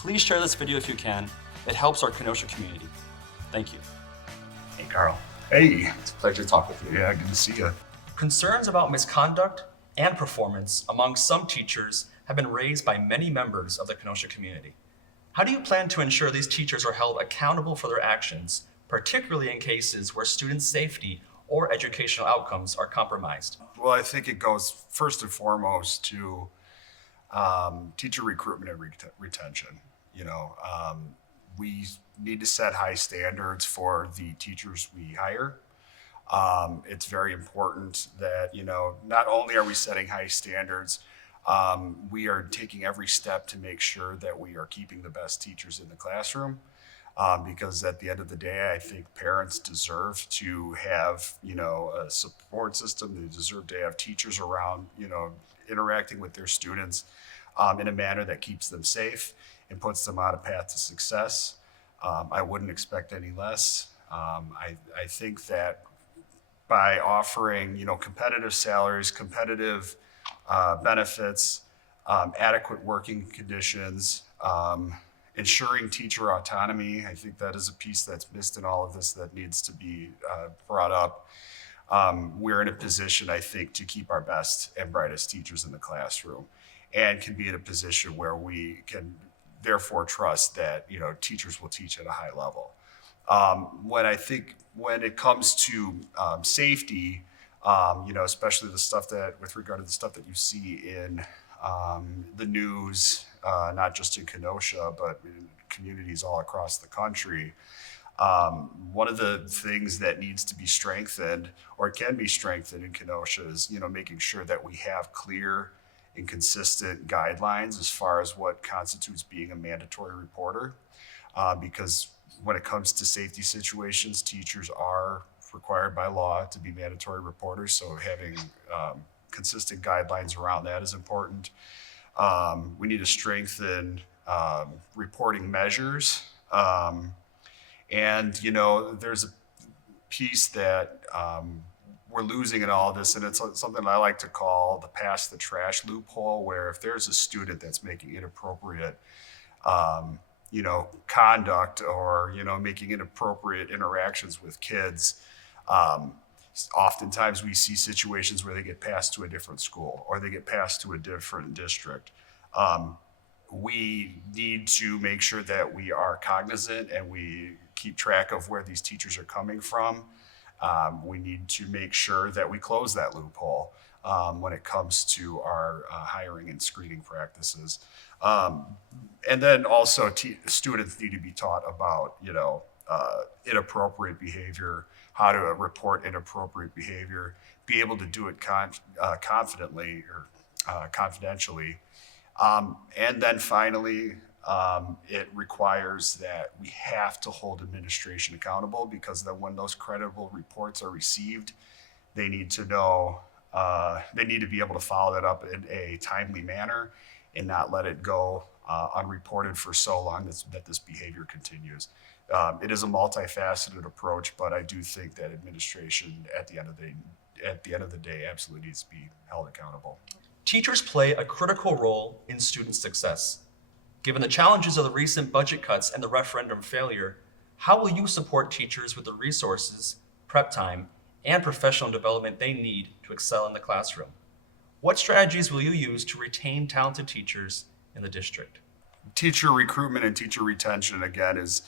Please share this video if you can. It helps our Kenosha community. Thank you. Hey, Carl. Hey, It's a pleasure to talk with you. yeah, good to see you. Concerns about misconduct and performance among some teachers have been raised by many members of the Kenosha community. How do you plan to ensure these teachers are held accountable for their actions, particularly in cases where student safety or educational outcomes are compromised? Well, I think it goes first and foremost to teacher recruitment and retention. We need to set high standards for the teachers we hire. It's very important that, not only are we setting high standards, we are taking every step to make sure that we are keeping the best teachers in the classroom. Because at the end of the day, I think parents deserve to have, a support system. They deserve to have teachers around, interacting with their students in a manner that keeps them safe and puts them on a path to success. I wouldn't expect any less. I think that by offering, competitive salaries, competitive benefits, adequate working conditions, ensuring teacher autonomy. I think that is a piece that's missed in all of this that needs to be brought up. We're in a position, I think, to keep our best and brightest teachers in the classroom, and can be in a position where we can therefore trust that, teachers will teach at a high level. When it comes to safety, especially with regard to the stuff that you see in the news, not just in Kenosha, but in communities all across the country. One of the things that needs to be strengthened or can be strengthened in Kenosha is, making sure that we have clear and consistent guidelines as far as what constitutes being a mandatory reporter. Because when it comes to safety situations, teachers are required by law to be mandatory reporters. So having consistent guidelines around that is important. We need to strengthen reporting measures. And, there's a piece that we're losing in all of this, and it's something I like to call the pass the trash loophole, where if there's a student that's making inappropriate conduct or, making inappropriate interactions with kids, oftentimes we see situations where they get passed to a different school or they get passed to a different district. We need to make sure that we are cognizant and we keep track of where these teachers are coming from. We need to make sure that we close that loophole when it comes to our hiring and screening practices. And then also students need to be taught about, inappropriate behavior, how to report inappropriate behavior, be able to do it confidently or confidentially. And then finally, it requires that we have to hold administration accountable, because then when those credible reports are received, they need to know, they need to be able to follow that up in a timely manner and not let it go unreported for so long that this behavior continues. It is a multifaceted approach, but I do think that administration at the end of the day absolutely needs to be held accountable. Teachers play a critical role in student success. Given the challenges of the recent budget cuts and the referendum failure, how will you support teachers with the resources, prep time, and professional development they need to excel in the classroom? What strategies will you use to retain talented teachers in the district? Teacher recruitment and teacher retention, again, is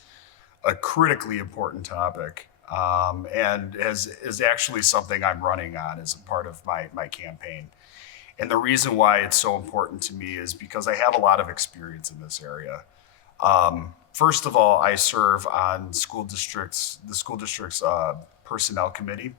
a critically important topic, and is actually something I'm running on as a part of my campaign. And the reason why it's so important to me is because I have a lot of experience in this area. First of all, I serve on the school district's personnel committee,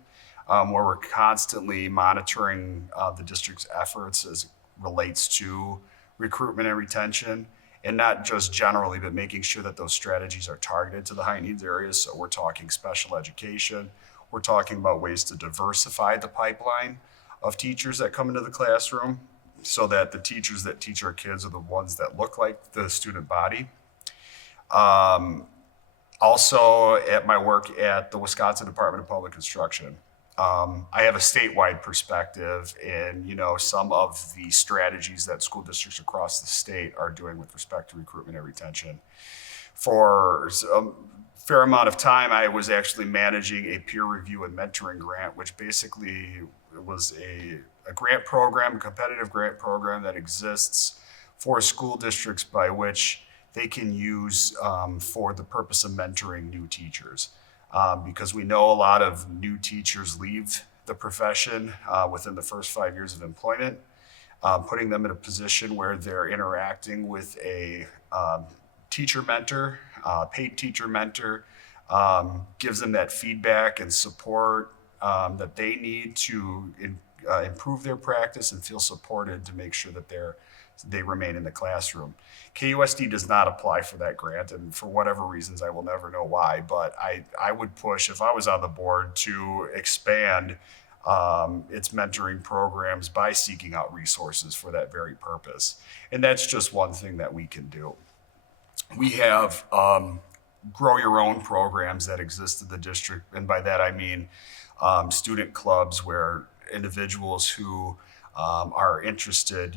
where we're constantly monitoring the district's efforts as it relates to recruitment and retention, and not just generally, but making sure that those strategies are targeted to the high needs areas. So we're talking special education. We're talking about ways to diversify the pipeline of teachers that come into the classroom so that the teachers that teach our kids are the ones that look like the student body. Also, at my work at the Wisconsin Department of Public Instruction, I have a statewide perspective in, some of the strategies that school districts across the state are doing with respect to recruitment and retention. For a fair amount of time, I was actually managing a peer review and mentoring grant, which basically was a grant program, a competitive grant program that exists for school districts by which they can use for the purpose of mentoring new teachers. Because we know a lot of new teachers leave the profession within the first 5 years of employment, putting them in a position where they're interacting with a teacher mentor, paid teacher mentor, gives them that feedback and support that they need to improve their practice and feel supported to make sure that they remain in the classroom. KUSD does not apply for that grant, and for whatever reasons, I will never know why, but I would push, if I was on the board, to expand its mentoring programs by seeking out resources for that very purpose. And that's just one thing that we can do. We have grow your own programs that exist in the district, and by that I mean student clubs where individuals who are interested,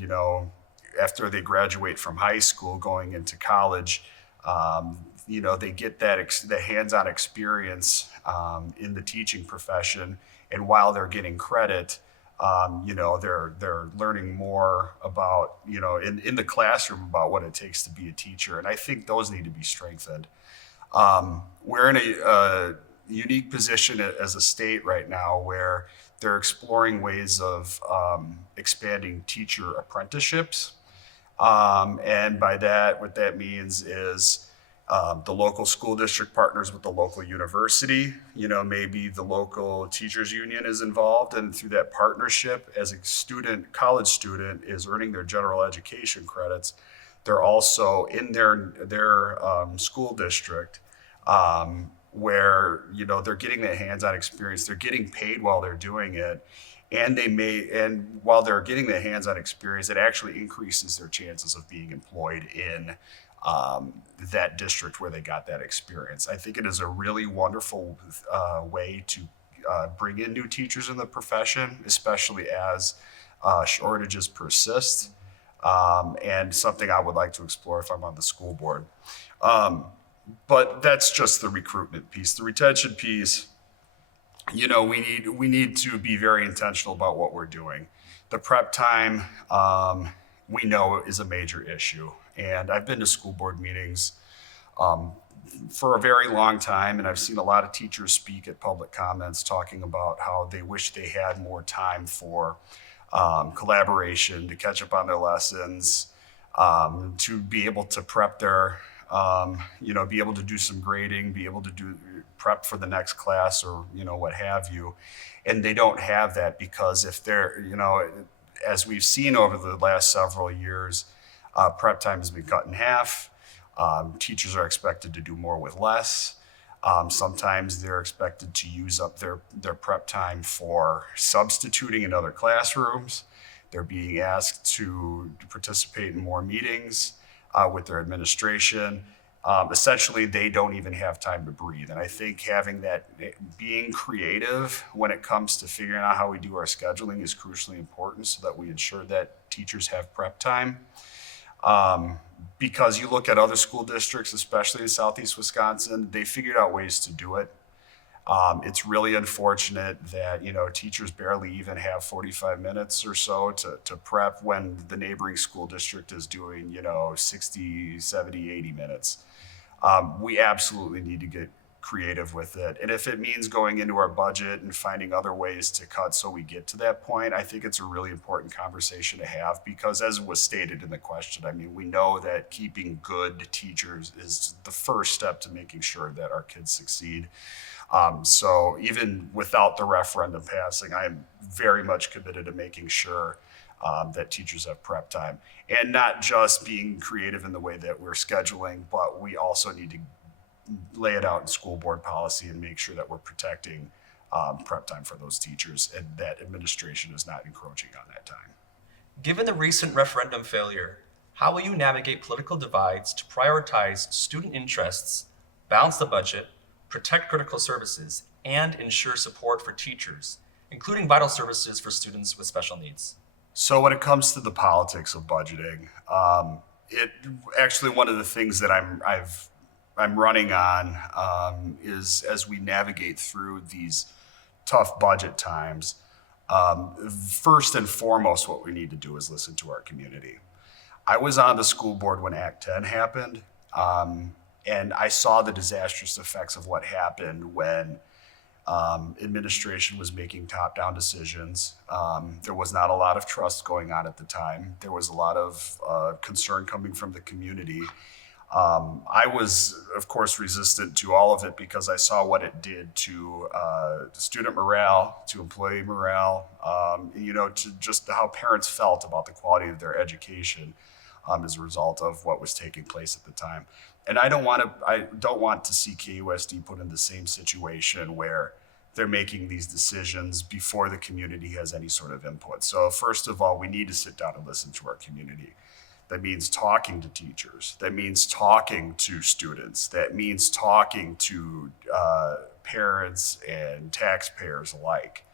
after they graduate from high school going into college, they get that hands-on experience in the teaching profession, and while they're getting credit, they're learning more about, in the classroom about what it takes to be a teacher, and I think those need to be strengthened. We're in a unique position as a state right now where they're exploring ways of expanding teacher apprenticeships. And by that, what that means is the local school district partners with the local university. Maybe the local teachers union is involved, and through that partnership, as a college student is earning their general education credits, they're also in their school district where they're getting that hands-on experience. They're getting paid while they're doing it. And while they're getting the hands-on experience, it actually increases their chances of being employed in that district where they got that experience. I think it is a really wonderful way to bring in new teachers in the profession, especially as shortages persist, and something I would like to explore if I'm on the school board. But that's just the recruitment piece. The retention piece, we need to be very intentional about what we're doing. The prep time, we know, is a major issue. And I've been to school board meetings for a very long time, and I've seen a lot of teachers speak at public comments talking about how they wish they had more time for collaboration, to catch up on their lessons, to be able to prep their, be able to do some grading, be able to do prep for the next class, or what have you. And they don't have that because if they're, as we've seen over the last several years, prep time has been cut in half. Teachers are expected to do more with less. Sometimes they're expected to use up their prep time for substituting in other classrooms. They're being asked to participate in more meetings with their administration. Essentially, they don't even have time to breathe. And I think having that, being creative when it comes to figuring out how we do our scheduling is crucially important so that we ensure that teachers have prep time. Because you look at other school districts, especially in Southeast Wisconsin, they figured out ways to do it. It's really unfortunate that, teachers barely even have 45 minutes or so to prep when the neighboring school district is doing, 60, 70, 80 minutes. We absolutely need to get creative with it. And if it means going into our budget and finding other ways to cut so we get to that point, I think it's a really important conversation to have because, as was stated in the question, we know that keeping good teachers is the first step to making sure that our kids succeed. So even without the referendum passing, I am very much committed to making sure that teachers have prep time, and not just being creative in the way that we're scheduling, but we also need to lay it out in school board policy and make sure that we're protecting prep time for those teachers and that administration is not encroaching on that time. Given the recent referendum failure, how will you navigate political divides to prioritize student interests, balance the budget, protect critical services, and ensure support for teachers, including vital services for students with special needs? So when it comes to the politics of budgeting, it actually one of the things that I'm running on is as we navigate through these tough budget times. First and foremost, what we need to do is listen to our community. I was on the school board when Act 10 happened, and I saw the disastrous effects of what happened when administration was making top-down decisions. There was not a lot of trust going on at the time. There was a lot of concern coming from the community. I was, of course, resistant to all of it because I saw what it did to student morale, to employee morale, to just how parents felt about the quality of their education as a result of what was taking place at the time. And I don't want to see KUSD put in the same situation where they're making these decisions before the community has any sort of input. So first of all, we need to sit down and listen to our community. That means talking to teachers. That means talking to students. That means talking to parents and taxpayers alike,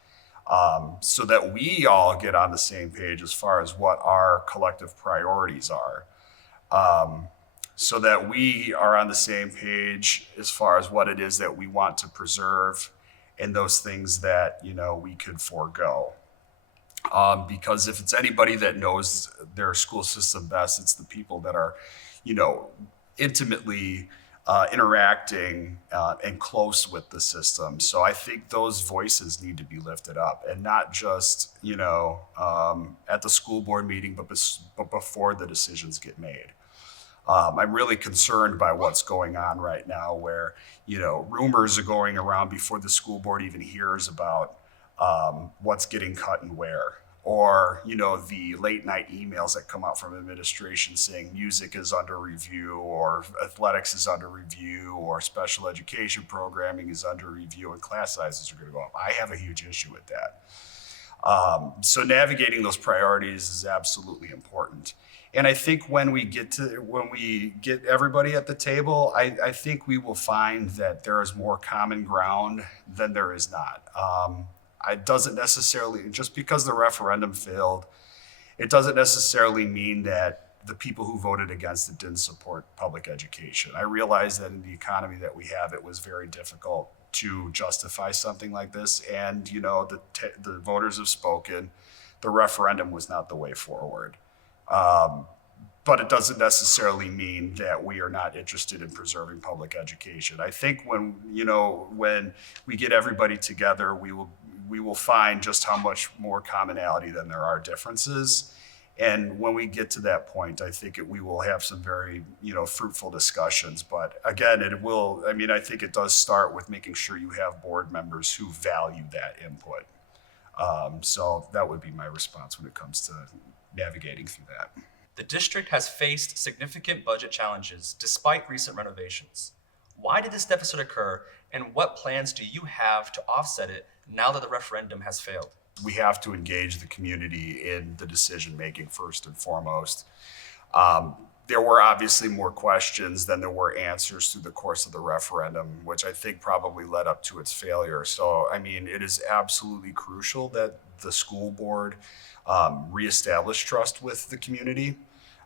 so that we all get on the same page as far as what our collective priorities are. So that we are on the same page as far as what it is that we want to preserve and those things that, we could forego. Because if it's anybody that knows their school system best, it's the people that are, intimately interacting and close with the system. So I think those voices need to be lifted up, and not just, at the school board meeting, but before the decisions get made. I'm really concerned by what's going on right now where, rumors are going around before the school board even hears about what's getting cut and where. Or, the late night emails that come out from administration saying music is under review or athletics is under review or special education programming is under review and class sizes are going to go up. I have a huge issue with that. So navigating those priorities is absolutely important. And I think when we get everybody at the table, I think we will find that there is more common ground than there is not. It doesn't necessarily, just because the referendum failed, it doesn't necessarily mean that the people who voted against it didn't support public education. I realize that in the economy that we have, it was very difficult to justify something like this. And, the voters have spoken. The referendum was not the way forward. But it doesn't necessarily mean that we are not interested in preserving public education. I think when we get everybody together, we will find just how much more commonality than there are differences. And when we get to that point, I think we will have some very, fruitful discussions. But again, I think it does start with making sure you have board members who value that input. So that would be my response when it comes to navigating through that. The district has faced significant budget challenges despite recent renovations. Why did this deficit occur, and what plans do you have to offset it now that the referendum has failed? We have to engage the community in the decision making first and foremost. There were obviously more questions than there were answers through the course of the referendum, which I think probably led up to its failure. So, it is absolutely crucial that the school board reestablish trust with the community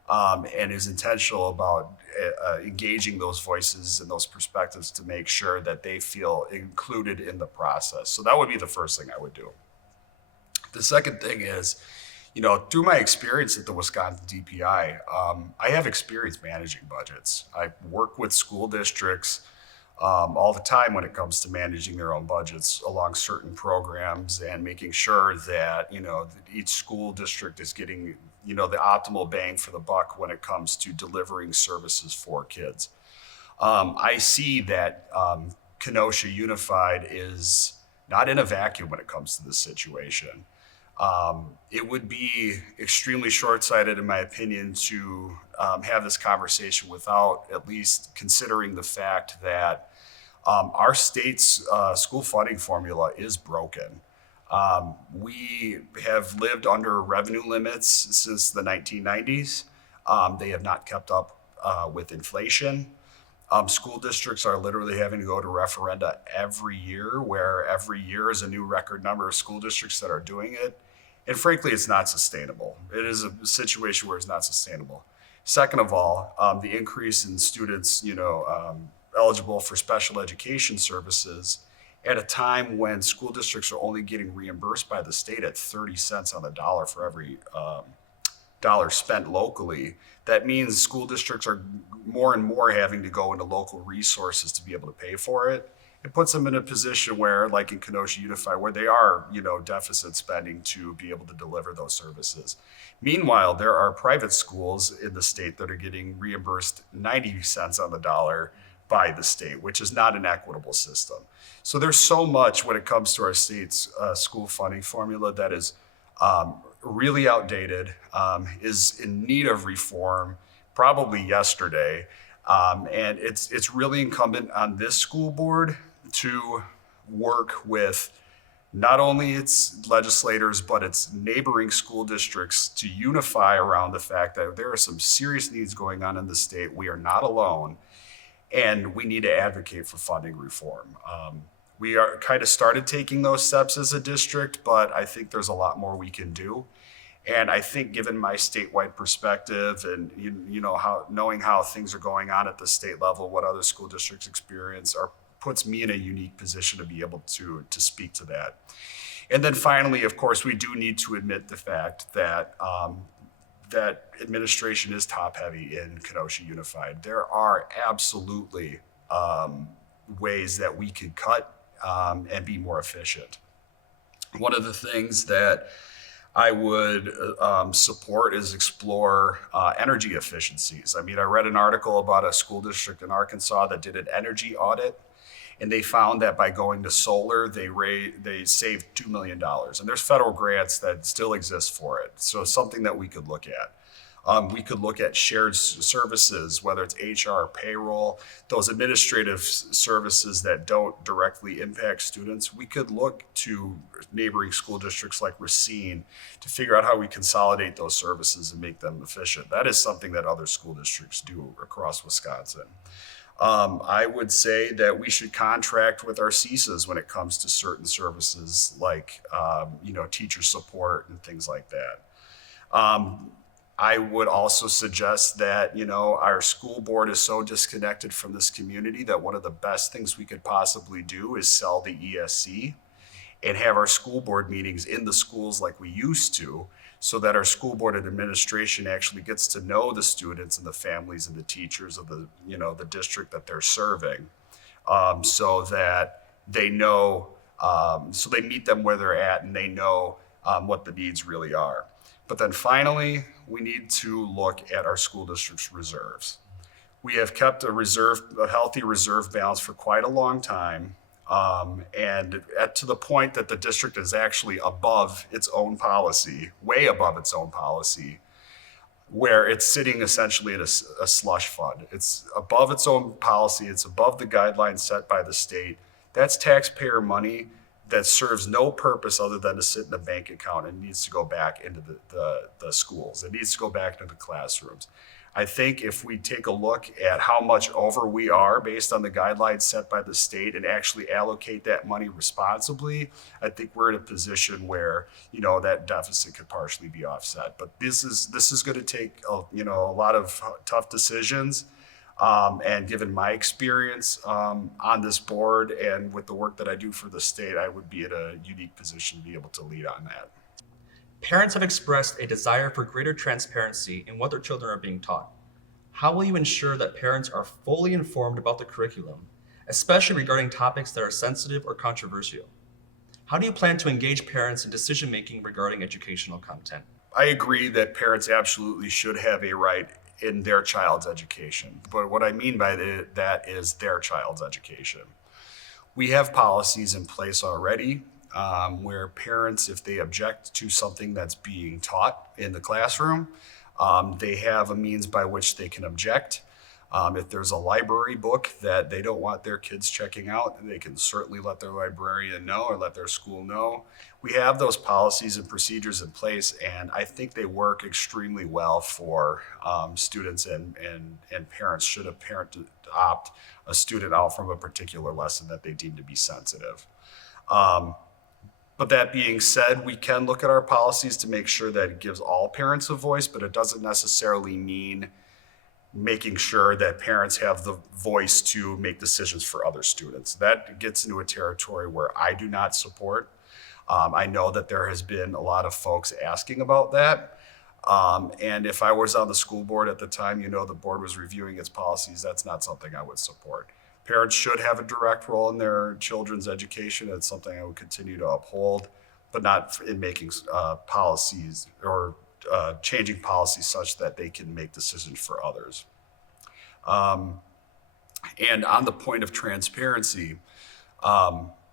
and is intentional about engaging those voices and those perspectives to make sure that they feel included in the process. So that would be the first thing I would do. The second thing is, through my experience at the Wisconsin DPI, I have experience managing budgets. I work with school districts all the time when it comes to managing their own budgets along certain programs and making sure that, that each school district is getting, the optimal bang for the buck when it comes to delivering services for kids. I see that Kenosha Unified is not in a vacuum when it comes to this situation. It would be extremely short-sighted, in my opinion, to have this conversation without at least considering the fact that our state's school funding formula is broken. We have lived under revenue limits since the 1990s. They have not kept up with inflation. School districts are literally having to go to referenda every year, where every year is a new record number of school districts that are doing it. And frankly, it's not sustainable. It is a situation where it's not sustainable. Second of all, the increase in students, eligible for special education services at a time when school districts are only getting reimbursed by the state at 30 cents on the dollar for every dollar spent locally. That means school districts are more and more having to go into local resources to be able to pay for it. It puts them in a position where, like in Kenosha Unified, where they are, deficit spending to be able to deliver those services. Meanwhile, there are private schools in the state that are getting reimbursed 90 cents on the dollar by the state, which is not an equitable system. So there's so much when it comes to our state's school funding formula that is really outdated, is in need of reform, probably yesterday. And it's really incumbent on this school board to work with not only its legislators, but its neighboring school districts to unify around the fact that there are some serious needs going on in the state. We are not alone, and we need to advocate for funding reform. We are kind of started taking those steps as a district, but I think there's a lot more we can do. And I think, given my statewide perspective and knowing how things are going on at the state level, what other school districts experience, puts me in a unique position to be able to speak to that. And then finally, of course, we do need to admit the fact that that administration is top heavy in Kenosha Unified. There are absolutely ways that we could cut and be more efficient. One of the things that I would support is explore energy efficiencies. I mean, I read an article about a school district in Arkansas that did an energy audit, and they found that by going to solar, they saved $2 million. And there's federal grants that still exist for it. So something that we could look at. We could look at shared services, whether it's HR, payroll, those administrative services that don't directly impact students. We could look to neighboring school districts like Racine to figure out how we consolidate those services and make them efficient. That is something that other school districts do across Wisconsin. I would say that we should contract with our CSAs when it comes to certain services like, teacher support and things like that. I would also suggest that, our school board is so disconnected from this community that one of the best things we could possibly do is sell the ESC and have our school board meetings in the schools like we used to, so that our school board and administration actually gets to know the students and the families and the teachers of the district that they're serving, so that they know, so they meet them where they're at and they know what the needs really are. But then finally, we need to look at our school district's reserves. We have kept a healthy reserve balance for quite a long time, and to the point that the district is actually above its own policy, way above its own policy, where it's sitting essentially in a slush fund. It's above its own policy. It's above the guidelines set by the state. That's taxpayer money that serves no purpose other than to sit in a bank account and needs to go back into the schools. It needs to go back into the classrooms. I think if we take a look at how much over we are based on the guidelines set by the state and actually allocate that money responsibly, I think we're in a position where, that deficit could partially be offset. But this is going to take, a lot of tough decisions. And given my experience on this board and with the work that I do for the state, I would be in a unique position to be able to lead on that. Parents have expressed a desire for greater transparency in what their children are being taught. How will you ensure that parents are fully informed about the curriculum, especially regarding topics that are sensitive or controversial? How do you plan to engage parents in decision-making regarding educational content? I agree that parents absolutely should have a right in their child's education. But what I mean by that is their child's education. We have policies in place already where parents, if they object to something that's being taught in the classroom, they have a means by which they can object. If there's a library book that they don't want their kids checking out, they can certainly let their librarian know or let their school know. We have those policies and procedures in place, and I think they work extremely well for students and parents should a parent opt a student out from a particular lesson that they deem to be sensitive. But that being said, we can look at our policies to make sure that it gives all parents a voice, but it doesn't necessarily mean making sure that parents have the voice to make decisions for other students. That gets into a territory where I do not support. I know that there has been a lot of folks asking about that. And if I was on the school board at the time, the board was reviewing its policies, that's not something I would support. Parents should have a direct role in their children's education. It's something I would continue to uphold, but not in making policies or changing policies such that they can make decisions for others. And on the point of transparency,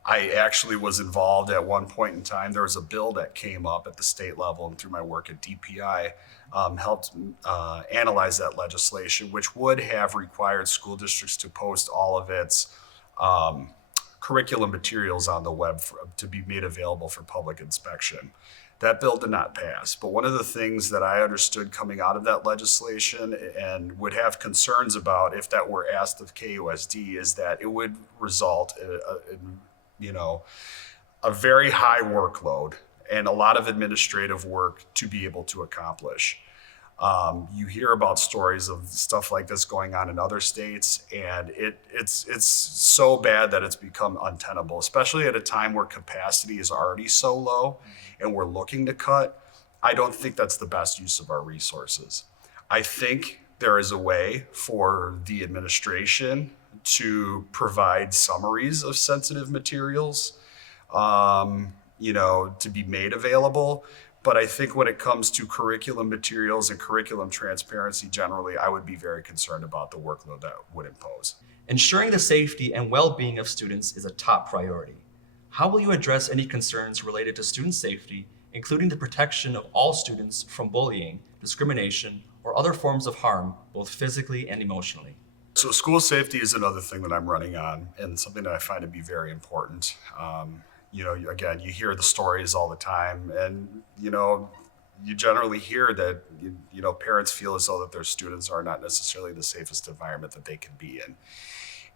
I actually was involved at one point in time. There was a bill that came up at the state level, and through my work at DPI, helped analyze that legislation, which would have required school districts to post all of its curriculum materials on the web to be made available for public inspection. That bill did not pass, but one of the things that I understood coming out of that legislation and would have concerns about if that were asked of KUSD is that it would result in a very high workload and a lot of administrative work to be able to accomplish. You hear about stories of stuff like this going on in other states, and it's so bad that it's become untenable, especially at a time where capacity is already so low and we're looking to cut. I don't think that's the best use of our resources. I think there is a way for the administration to provide summaries of sensitive materials, to be made available. But I think when it comes to curriculum materials and curriculum transparency generally, I would be very concerned about the workload that would impose. Ensuring the safety and well-being of students is a top priority. How will you address any concerns related to student safety, including the protection of all students from bullying, discrimination, or other forms of harm, both physically and emotionally? So school safety is another thing that I'm running on and something that I find to be very important. Again, you hear the stories all the time, and, you generally hear that, parents feel as though that their students are not necessarily the safest environment that they can be in.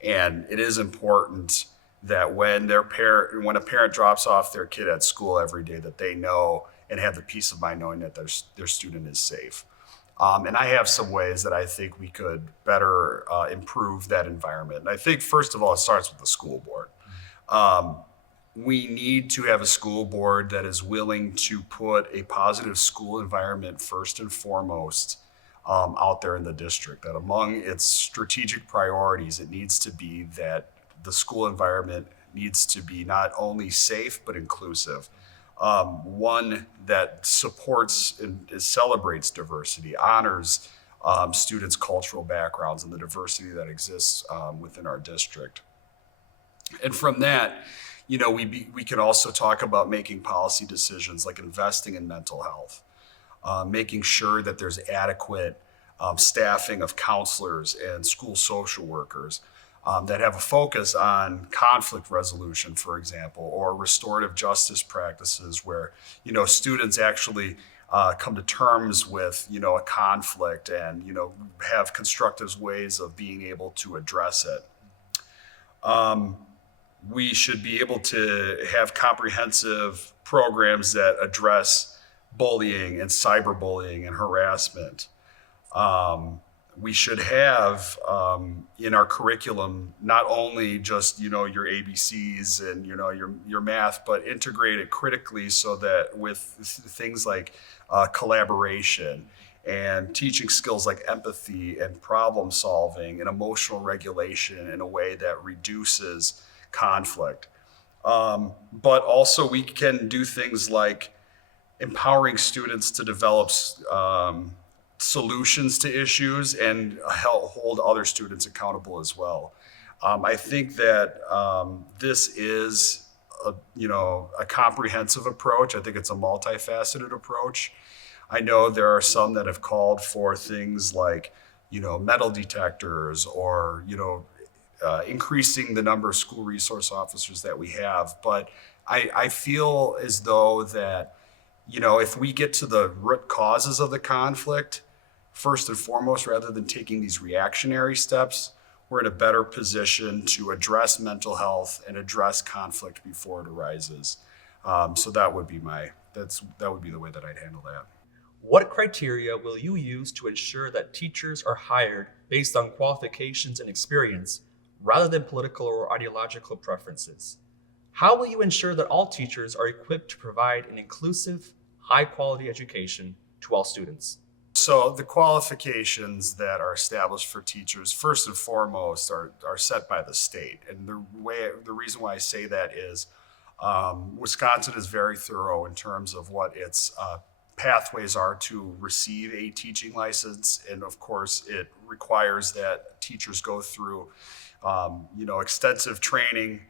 And it is important that when a parent drops off their kid at school every day, that they know and have the peace of mind knowing that their student is safe. And I have some ways that I think we could better improve that environment. And I think, first of all, it starts with the school board. We need to have a school board that is willing to put a positive school environment first and foremost out there in the district, that among its strategic priorities, it needs to be that the school environment needs to be not only safe, but inclusive. One that supports and celebrates diversity, honors students' cultural backgrounds and the diversity that exists within our district. And from that, we can also talk about making policy decisions like investing in mental health, making sure that there's adequate staffing of counselors and school social workers that have a focus on conflict resolution, for example, or restorative justice practices where, students actually come to terms with, a conflict and, have constructive ways of being able to address it. We should be able to have comprehensive programs that address bullying and cyberbullying and harassment. We should have in our curriculum not only just your ABCs and your math, but integrate it critically so that with things like collaboration and teaching skills like empathy and problem solving and emotional regulation in a way that reduces conflict. But also we can do things like empowering students to develop solutions to issues and help hold other students accountable as well. I think that this is a comprehensive approach. I think it's a multifaceted approach. I know there are some that have called for things like metal detectors, or, increasing the number of school resource officers that we have. But I feel as though that, if we get to the root causes of the conflict, first and foremost, rather than taking these reactionary steps, we're in a better position to address mental health and address conflict before it arises. So that would be that would be the way that I'd handle that. What criteria will you use to ensure that teachers are hired based on qualifications and experience rather than political or ideological preferences? How will you ensure that all teachers are equipped to provide an inclusive, high quality education to all students? So the qualifications that are established for teachers, first and foremost, are set by the state. And the reason why I say that is Wisconsin is very thorough in terms of what its pathways are to receive a teaching license, and of course, it requires that teachers go through, extensive training,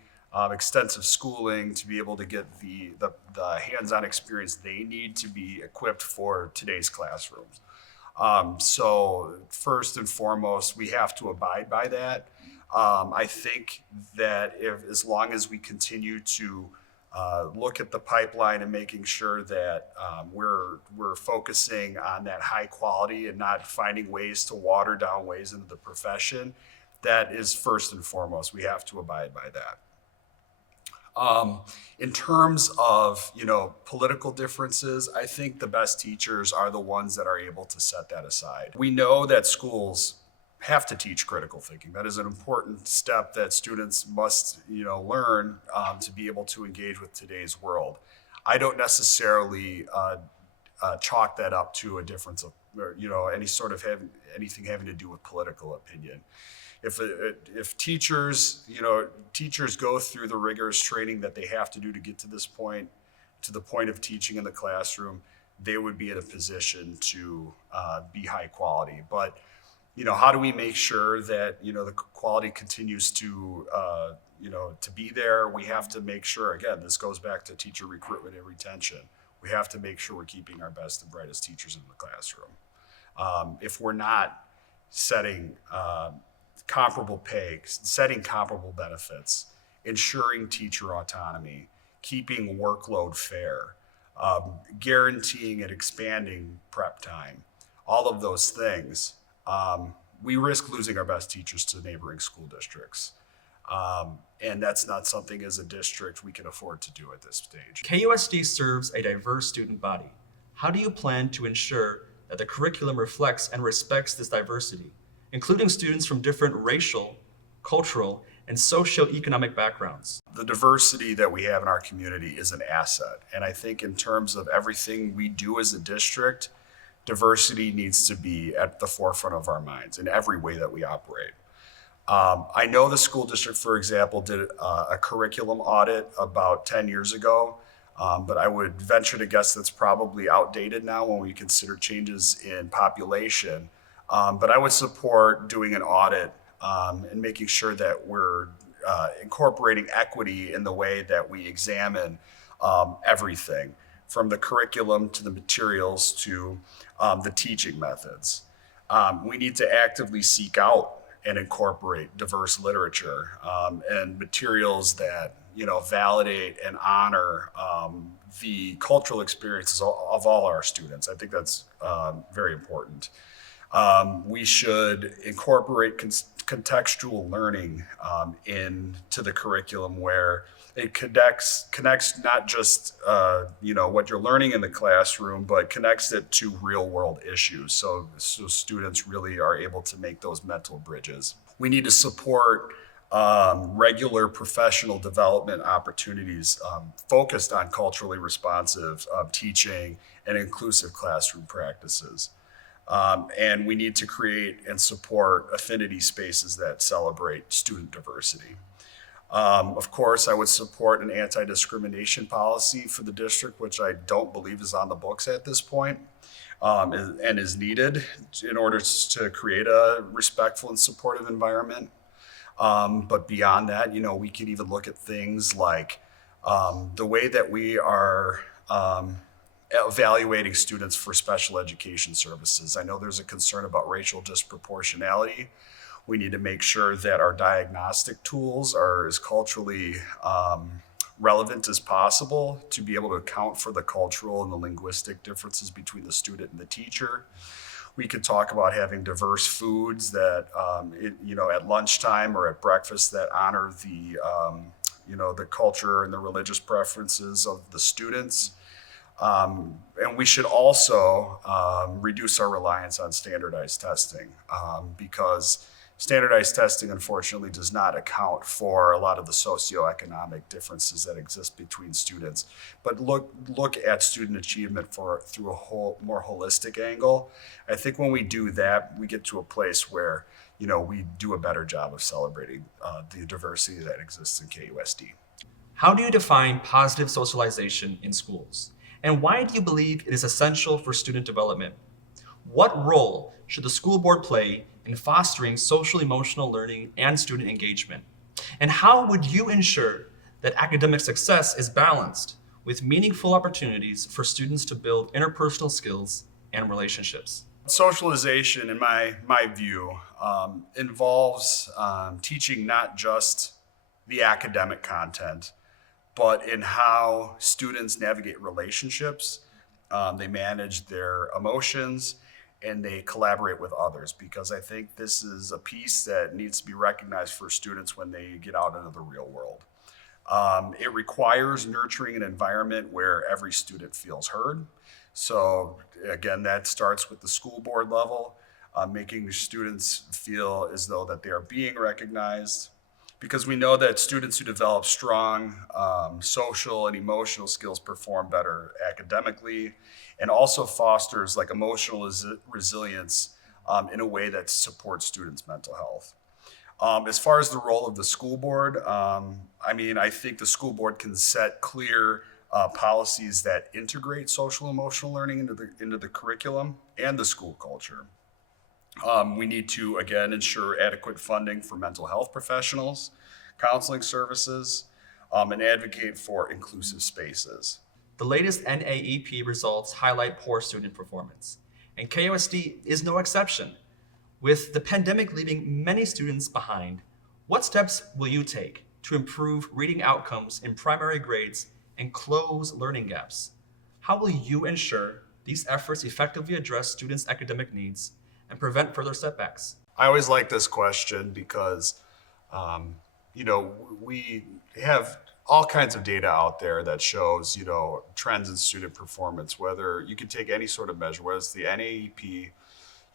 extensive schooling to be able to get the hands-on experience they need to be equipped for today's classrooms. So first and foremost, we have to abide by that. I think that as long as we continue to look at the pipeline and making sure that we're focusing on that high quality and not finding ways to water down ways into the profession, that is first and foremost. We have to abide by that. In terms of, political differences, I think the best teachers are the ones that are able to set that aside. We know that schools have to teach critical thinking. That is an important step that students must, learn to be able to engage with today's world. I don't necessarily chalk that up to a difference of, anything having to do with political opinion. If teachers go through the rigorous training that they have to do to get to this point, to the point of teaching in the classroom, they would be in a position to be high quality. But how do we make sure that the quality continues to to be there? We have to make sure. Again, this goes back to teacher recruitment and retention. We have to make sure we're keeping our best and brightest teachers in the classroom. If we're not setting comparable pay, setting comparable benefits, ensuring teacher autonomy, keeping workload fair, guaranteeing and expanding prep time, all of those things, we risk losing our best teachers to neighboring school districts. And that's not something as a district we can afford to do at this stage. KUSD serves a diverse student body. How do you plan to ensure that the curriculum reflects and respects this diversity, including students from different racial, cultural, and socioeconomic backgrounds? The diversity that we have in our community is an asset. And I think in terms of everything we do as a district, diversity needs to be at the forefront of our minds in every way that we operate. I know the school district, for example, did a curriculum audit about 10 years ago, but I would venture to guess that's probably outdated now when we consider changes in population. But I would support doing an audit and making sure that we're incorporating equity in the way that we examine everything, from the curriculum to the materials to the teaching methods. We need to actively seek out and incorporate diverse literature and materials that validate and honor the cultural experiences of all our students. I think that's very important. We should incorporate contextual learning into the curriculum, where it connects not just what you're learning in the classroom, but connects it to real world issues. So students really are able to make those mental bridges. We need to support regular professional development opportunities focused on culturally responsive teaching and inclusive classroom practices. And we need to create and support affinity spaces that celebrate student diversity. Of course, I would support an anti-discrimination policy for the district, which I don't believe is on the books at this point, and is needed in order to create a respectful and supportive environment. But beyond that, we could even look at things like the way that we are evaluating students for special education services. I know there's a concern about racial disproportionality. We need to make sure that our diagnostic tools are as culturally relevant as possible to be able to account for the cultural and the linguistic differences between the student and the teacher. We could talk about having diverse foods that, at lunchtime or at breakfast that honor the culture and the religious preferences of the students. And we should also reduce our reliance on standardized testing because standardized testing, unfortunately, does not account for a lot of the socioeconomic differences that exist between students. But look at student achievement through a more holistic angle. I think when we do that, we get to a place where we do a better job of celebrating the diversity that exists in KUSD. How do you define positive socialization in schools? And why do you believe it is essential for student development? What role should the school board play in fostering social emotional learning and student engagement? And how would you ensure that academic success is balanced with meaningful opportunities for students to build interpersonal skills and relationships? Socialization, in my view, involves teaching not just the academic content, but in how students navigate relationships, they manage their emotions, and they collaborate with others, because I think this is a piece that needs to be recognized for students when they get out into the real world. It requires nurturing an environment where every student feels heard. So again, that starts with the school board level, making students feel as though that they are being recognized, because we know that students who develop strong social and emotional skills perform better academically, and also fosters like emotional resilience in a way that supports students' mental health. As far as the role of the school board, I think the school board can set clear policies that integrate social emotional learning into the curriculum and the school culture. We need to, again, ensure adequate funding for mental health professionals, counseling services, and advocate for inclusive spaces. The latest NAEP results highlight poor student performance, and KUSD is no exception. With the pandemic leaving many students behind, what steps will you take to improve reading outcomes in primary grades and close learning gaps? How will you ensure these efforts effectively address students' academic needs and prevent further setbacks? I always like this question because, we have all kinds of data out there that shows, trends in student performance, whether you can take any sort of measure, whether it's the NAEP,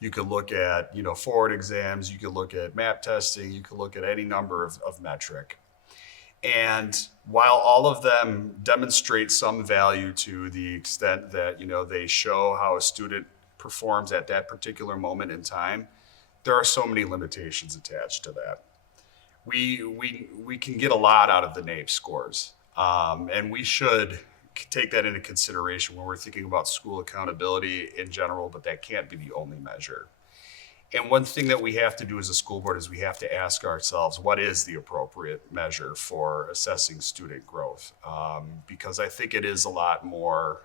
you could look at, forward exams, you could look at map testing, you could look at any number of metric. And while all of them demonstrate some value to the extent that, they show how a student performs at that particular moment in time, there are so many limitations attached to that. We can get a lot out of the NAEP scores, and we should take that into consideration when we're thinking about school accountability in general, but that can't be the only measure. And one thing that we have to do as a school board is we have to ask ourselves, what is the appropriate measure for assessing student growth? Because I think it is a lot more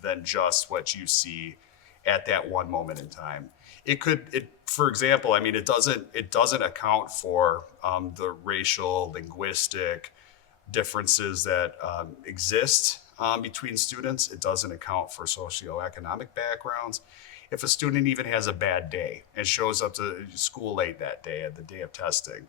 than just what you see at that one moment in time. For example, it doesn't account for the racial, linguistic differences that exist between students. It doesn't account for socioeconomic backgrounds. If a student even has a bad day and shows up to school late that day at the day of testing,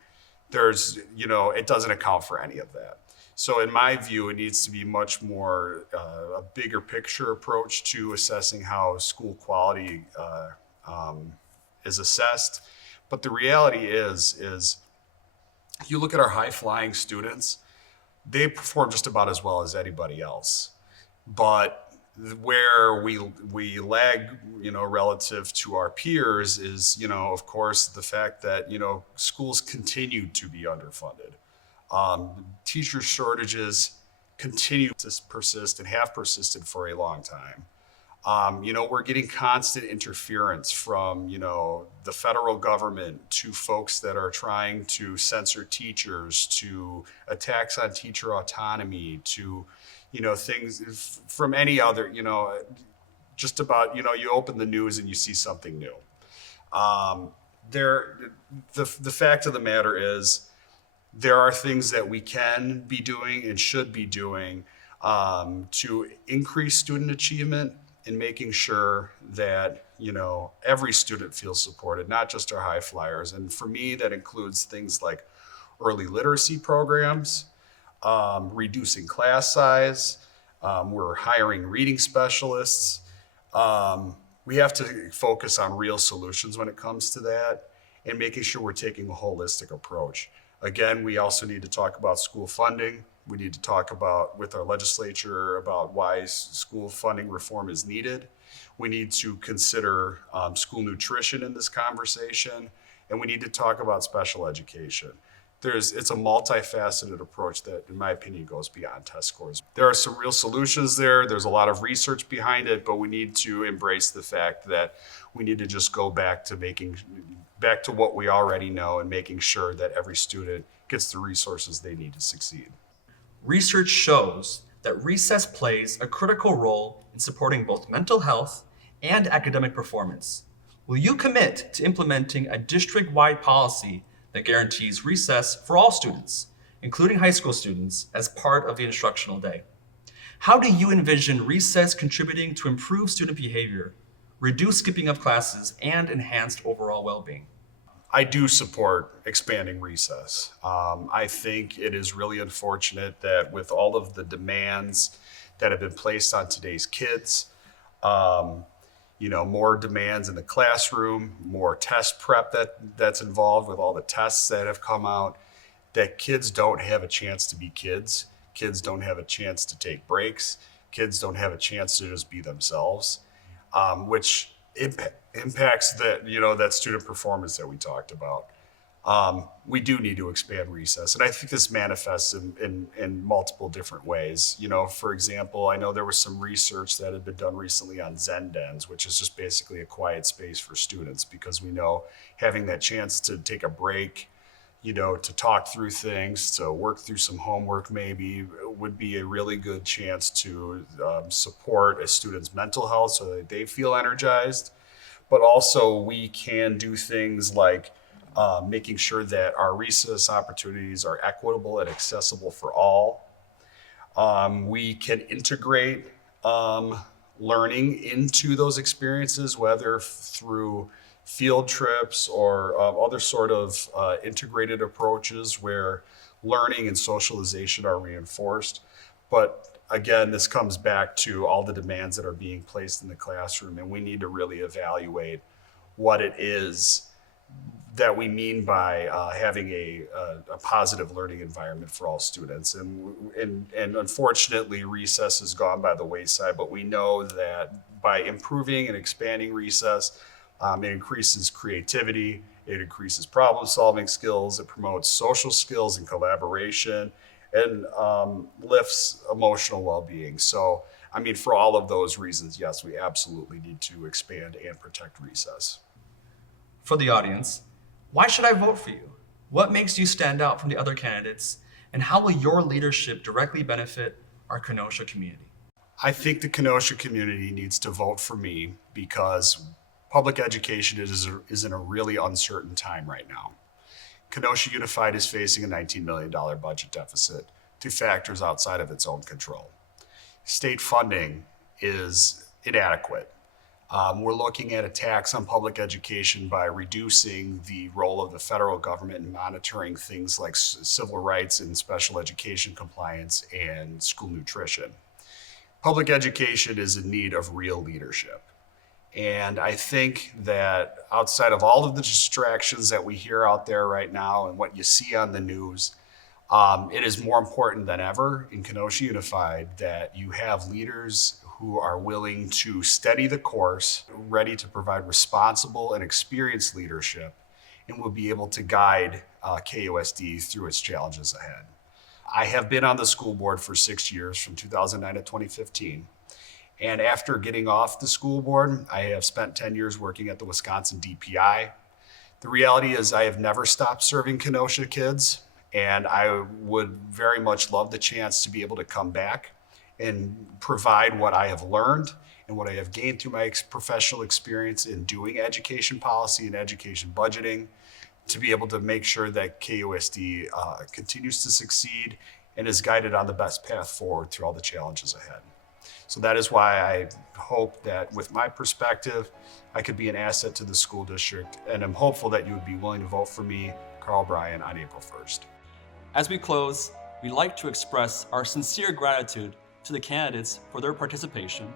it doesn't account for any of that. So in my view, it needs to be much more a bigger picture approach to assessing how school quality is assessed. But the reality is you look at our high flying students, they perform just about as well as anybody else. But where we lag, relative to our peers is, of course, the fact that, schools continue to be underfunded. Teacher shortages continue to persist and have persisted for a long time. We're getting constant interference from, the federal government to folks that are trying to censor teachers, to attacks on teacher autonomy, to, things from any other, just about, you open the news and you see something new. Um, the fact of the matter is, there are things that we can be doing and should be doing to increase student achievement and making sure that every student feels supported, not just our high flyers. And for me, that includes things like early literacy programs, reducing class size. We're hiring reading specialists. We have to focus on real solutions when it comes to that and making sure we're taking a holistic approach. Again, we also need to talk about school funding. We need to talk about with our legislature about why school funding reform is needed. We need to consider school nutrition in this conversation, and we need to talk about special education. It's a multifaceted approach that, in my opinion, goes beyond test scores. There are some real solutions there. There's a lot of research behind it, but we need to embrace the fact that we need to just go back to what we already know and making sure that every student gets the resources they need to succeed. Research shows that recess plays a critical role in supporting both mental health and academic performance. Will you commit to implementing a district-wide policy that guarantees recess for all students, including high school students, as part of the instructional day? How do you envision recess contributing to improved student behavior, reduced skipping of classes, and enhanced overall well-being? I do support expanding recess. I think it is really unfortunate that with all of the demands that have been placed on today's kids, more demands in the classroom, more test prep that's involved with all the tests that have come out, that kids don't have a chance to be kids. Kids don't have a chance to take breaks. Kids don't have a chance to just be themselves, which impacts that student performance that we talked about. We do need to expand recess, and I think this manifests in multiple different ways. For example, I know there was some research that had been done recently on Zen dens, which is just basically a quiet space for students, because we know having that chance to take a break, to talk through things, to work through some homework maybe, would be a really good chance to support a student's mental health so that they feel energized. But also we can do things like making sure that our recess opportunities are equitable and accessible for all. We can integrate learning into those experiences, whether through field trips or other sort of integrated approaches where learning and socialization are reinforced. But again, this comes back to all the demands that are being placed in the classroom, and we need to really evaluate what it is that we mean by having a positive learning environment for all students. And unfortunately, recess has gone by the wayside, but we know that by improving and expanding recess, it increases creativity, it increases problem-solving skills, it promotes social skills and collaboration, and lifts emotional well-being. So, for all of those reasons, yes, we absolutely need to expand and protect recess. For the audience, why should I vote for you? What makes you stand out from the other candidates? And how will your leadership directly benefit our Kenosha community? I think the Kenosha community needs to vote for me because public education is in a really uncertain time right now. Kenosha Unified is facing a $19 million budget deficit to factors outside of its own control. State funding is inadequate. We're looking at a tax on public education by reducing the role of the federal government in monitoring things like civil rights and special education compliance and school nutrition. Public education is in need of real leadership. And I think that outside of all of the distractions that we hear out there right now and what you see on the news, it is more important than ever in Kenosha Unified that you have leaders who are willing to steady the course, ready to provide responsible and experienced leadership, and will be able to guide KUSD through its challenges ahead. I have been on the school board for 6 years, from 2009 to 2015. And after getting off the school board, I have spent 10 years working at the Wisconsin DPI. The reality is I have never stopped serving Kenosha kids, and I would very much love the chance to be able to come back and provide what I have learned and what I have gained through my professional experience in doing education policy and education budgeting to be able to make sure that KUSD continues to succeed and is guided on the best path forward through all the challenges ahead. So that is why I hope that with my perspective, I could be an asset to the school district, and I'm hopeful that you would be willing to vote for me, Bryan, on April 1st. As we close, we'd like to express our sincere gratitude to the candidates for their participation,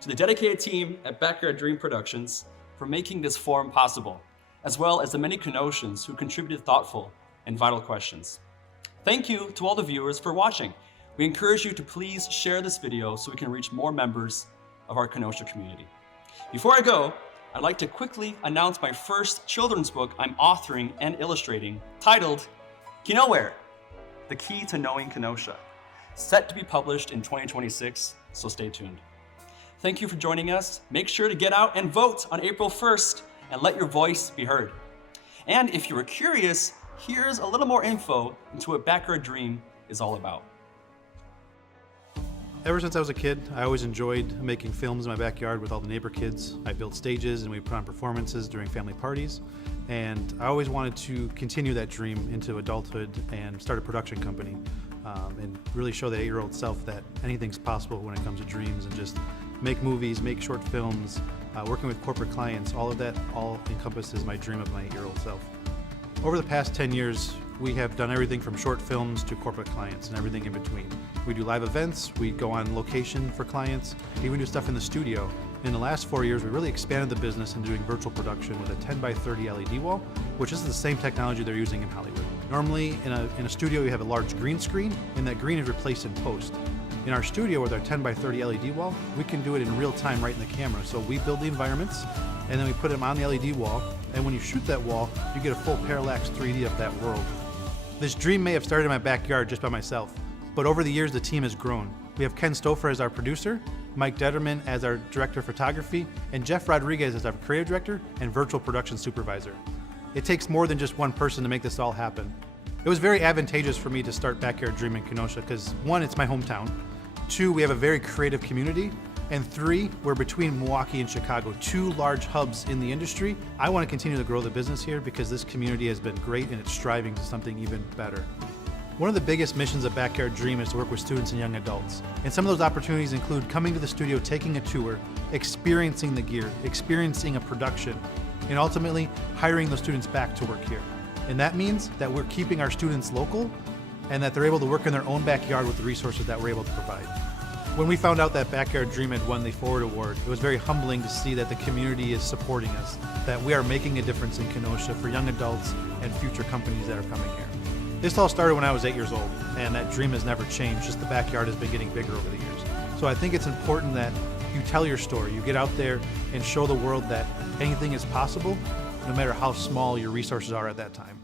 to the dedicated team at Backyard Dream Productions for making this forum possible, as well as the many Kenoshans who contributed thoughtful and vital questions. Thank you to all the viewers for watching. We encourage you to please share this video so we can reach more members of our Kenosha community. Before I go, I'd like to quickly announce my first children's book I'm authoring and illustrating, titled Kenowhere, The Key to Knowing Kenosha, set to be published in 2026, so stay tuned. Thank you for joining us. Make sure to get out and vote on April 1st and let your voice be heard. And if you were curious, here's a little more info into what Backyard Dream is all about. Ever since I was a kid, I always enjoyed making films in my backyard with all the neighbor kids. I built stages and we put on performances during family parties. And I always wanted to continue that dream into adulthood and start a production company and really show that 8-year-old self that anything's possible when it comes to dreams, and just make movies, make short films, working with corporate clients. All of that all encompasses my dream of my 8-year-old self. Over the past 10 years, we have done everything from short films to corporate clients and everything in between. We do live events, we go on location for clients, even do stuff in the studio. In the last 4 years, we really expanded the business into doing virtual production with a 10x30 LED wall, which is the same technology they're using in Hollywood. Normally, in a studio, you have a large green screen, and that green is replaced in post. In our studio with our 10x30 LED wall, we can do it in real time right in the camera. So we build the environments, and then we put them on the LED wall, and when you shoot that wall, you get a full parallax 3D of that world. This dream may have started in my backyard just by myself, but over the years the team has grown. We have Ken Stouffer as our producer, Mike Detterman as our director of photography, and Jeff Rodriguez as our creative director and virtual production supervisor. It takes more than just one person to make this all happen. It was very advantageous for me to start Backyard Dream in Kenosha because 1, it's my hometown, 2, we have a very creative community, and 3, we're between Milwaukee and Chicago, 2 large hubs in the industry. I want to continue to grow the business here because this community has been great and it's striving to something even better. One of the biggest missions of Backyard Dream is to work with students and young adults. And some of those opportunities include coming to the studio, taking a tour, experiencing the gear, experiencing a production, and ultimately hiring those students back to work here. And that means that we're keeping our students local and that they're able to work in their own backyard with the resources that we're able to provide. When we found out that Backyard Dream had won the Forward Award, it was very humbling to see that the community is supporting us, that we are making a difference in Kenosha for young adults and future companies that are coming here. This all started when I was 8 years old, and that dream has never changed, just the backyard has been getting bigger over the years. So I think it's important that you tell your story, you get out there and show the world that anything is possible, no matter how small your resources are at that time.